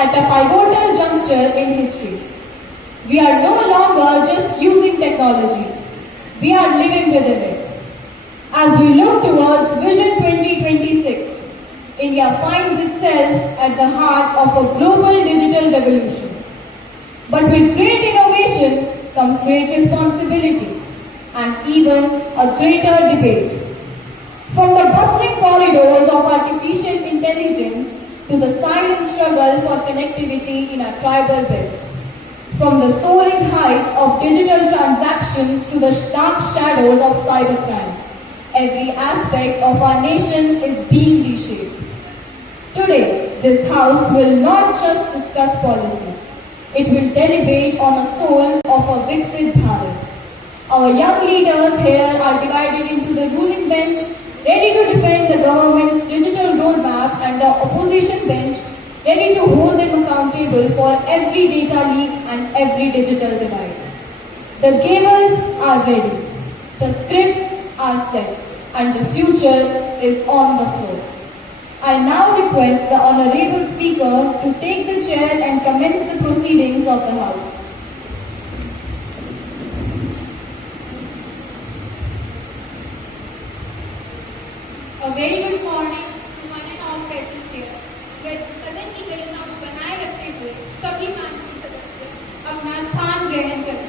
at a pivotal juncture in history. We are no longer just using technology. We are living within it. As we look towards Vision 2026, India finds itself at the heart of a global digital revolution. But with great innovation comes great responsibility and even a greater debate. From the bustling corridors of artificial intelligence to the silent struggle for connectivity in our tribal belts. From the soaring heights of digital transactions to the dark shadows of cybercrime, every aspect of our nation is being reshaped. Today, this House will not just discuss policy. It will deliberate on the soul of a Viksit Bharat. Our young leaders here are divided into the ruling bench, ready to defend the government's digital roadmap, and the opposition bench, ready to hold them accountable for every data leak and every digital divide. The gamers are ready. The scripts are set. And the future is on the floor. I now request the Honorable Speaker to take the chair and commence the proceedings of the House. A very good morning to one and all present here. with सदन की गरिमा को बनाए रखते हुए सभी माननीय सदस्य अपना स्थान ग्रहण करें।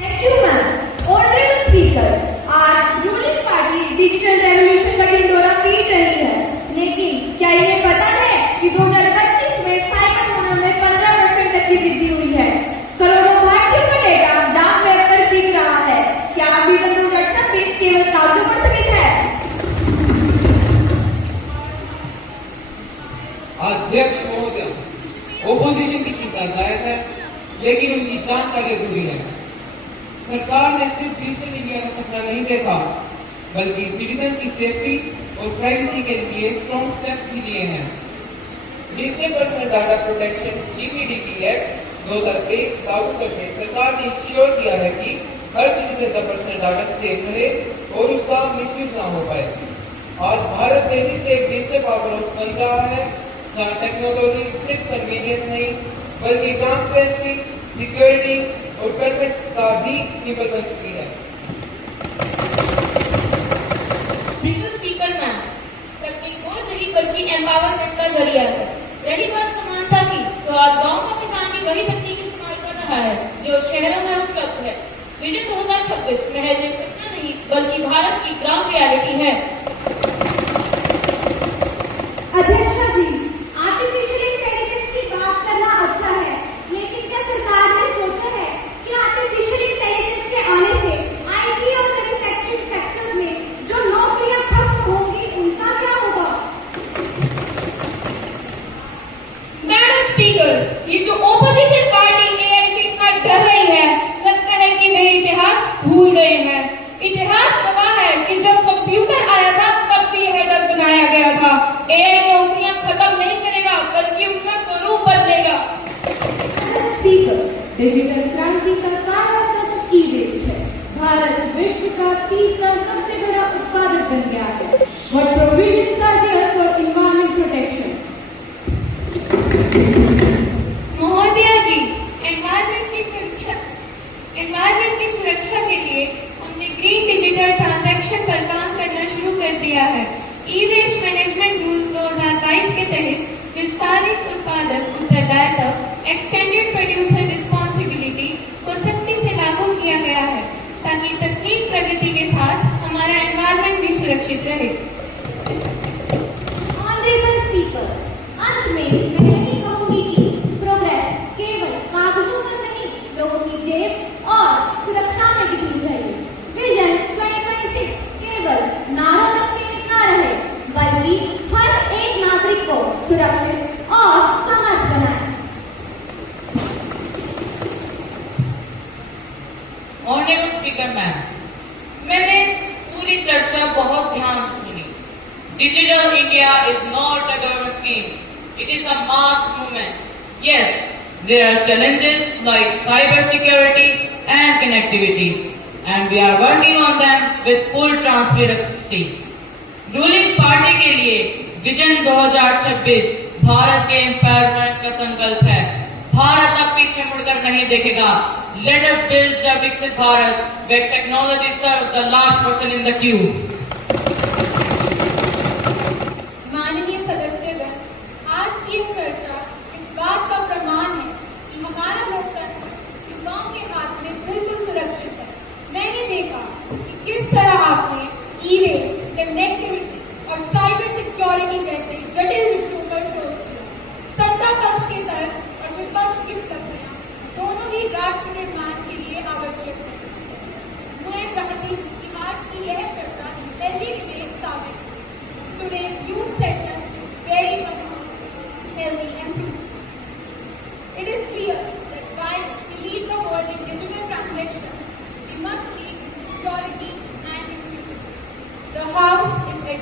Thank you, ma'am. Honorable Speaker, आज रूलिंग पार्टी डिजिटल रेवोल्यूशन का ढिंढोरा पीट रही है, लेकिन क्या इन्हें पता है कि 2025 में साइबर हुनर में 15% तक की वृद्धि हुई है। करोड़ों भारतीयों का डेटा डार्क वेब पर बिक रहा है। क्या विजन 2026 केवल कागजों पर सीमित है? अध्यक्ष महोदय, ओपोजिशन की चिंता जायज है, लेकिन उनकी जानकारी अधूरी है। सरकार ने सिर्फ डिजिटल इंडिया का सपना नहीं देखा, बल्कि सिटीजन की सेफ्टी और प्राइवेसी के लिए स्ट्रॉन्ग स्टेप्स भी लिए हैं। Digital personal data protection (DPDP) act 2023 लागू करके सरकार ने इंश्योर किया है कि हर सिटीजन का पर्सनल डाटा सेफ रहे और उसका मिसयूज ना हो पाए। आज भारत तेजी से एक डिजिटल पावर हाउस बन रहा है, जहाँ टेक्नोलॉजी सिर्फ कन्वीनियंस नहीं, बल्कि ट्रांसपेरेंसी, सिक्योरिटी और परफेक्ट का भी सिंबल बन चुकी है। स्पीकर मैम, तकनीक वोट नहीं बल्कि एम्पावरमेंट का जरिया है। रही बात समानता की, तो आज गांव का किसान भी वही तकनीक इस्तेमाल कर रहा है जो शहरों में उपलब्ध है। विजन 2026 महज एक सपना नहीं, बल्कि भारत की ग्राउंड रियलिटी है। अध्यक्षा जी, आर्टिफिशियल इंटेलिजेंस की बात करना अच्छा है, लेकिन क्या सरकार ने सोचा है कि आर्टिफिशियल इंटेलिजेंस के आने से आईटी और मैन्युफैक्चरिंग सेक्टर्स में जो नौकरियां खत्म होंगी उनका क्या होगा? मैडम स्पीकर, ये जो ओपोजिशन पार्टी एआई से इतना डर रही है, लगता है कि वे इतिहास भूल गए हैं। इतिहास गवाह है कि जब कंप्यूटर आया था तब भी यह डर बनाया गया था। एआई नौकरियां खत्म नहीं करेगा, बल्कि उनका स्वरूप बदलेगा। स्पीकर, डिजिटल क्रांति का कारण सच ई-वेस्ट है। भारत विश्व का तीसरा सबसे बड़ा उत्पादक बन गया है। What provisions are there for environment protection? महोदया जी, एनवायरमेंट की सुरक्षा के लिए हमने ग्रीन डिजिटल ट्रांजैक्शन पर काम करना शुरू कर दिया है। ई वेस्ट मैनेजमेंट रूल्स 2022 के तहत विस्तारित उत्पादक उत्तरदायित्व एक्सटेंडेड प्रोड्यूसर रिस्पॉन्सिबिलिटी को सख्ती से लागू किया गया है, ताकि तकनीक प्रगति के साथ हमारा एनवायरमेंट भी सुरक्षित रहे। ऑनरेबल स्पीकर, अंत में मैं यही कहूंगी कि प्रोग्रेस केवल कागजों पर नहीं, लोगों की जेब और सुरक्षा में दिखनी चाहिए। विजन 2026 केवल नारों तक सीमित न रहे, बल्कि हर एक नागरिक को सुरक्षित और समर्थ बनाए। ऑनरेबल स्पीकर मैम, मैंने पूरी चर्चा बहुत ध्यान से सुनी। Digital India is not a government scheme, it is a mass movement. Yes, there are challenges like cyber security and connectivity, and we are working on them with full transparency. Ruling party के लिए vision 2026 Bharat के empowerment का संकल्प है। भारत अब पीछे मुड़कर नहीं देखेगा। Let us build the विकसित Bharat where technology serves the last person in the queue. माननीय सदस्यगण, आज की ये चर्चा इस बात का प्रमाण है कि हमारा लोकतंत्र युवाओं के हाथ में बिल्कुल सुरक्षित है। मैंने देखा कि किस तरह आपने ई-वेस्ट, कनेक्टिविटी और साइबर सिक्योरिटी जैसे जटिल विषयों पर शोध किया। सत्ता पक्ष के तर्क और विपक्ष की उपलब्धियां दोनों ही राष्ट्र निर्माण के लिए आवश्यक है। मैं चाहती हूँ कि आज की यह चर्चा हेल्दी डिबेट साबित हो। Today's youth session is very much healthy and fruitful. It is clear that while we lead the world in digital transactions, we must lead in security and inclusivity. The house is at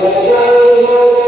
Thank you.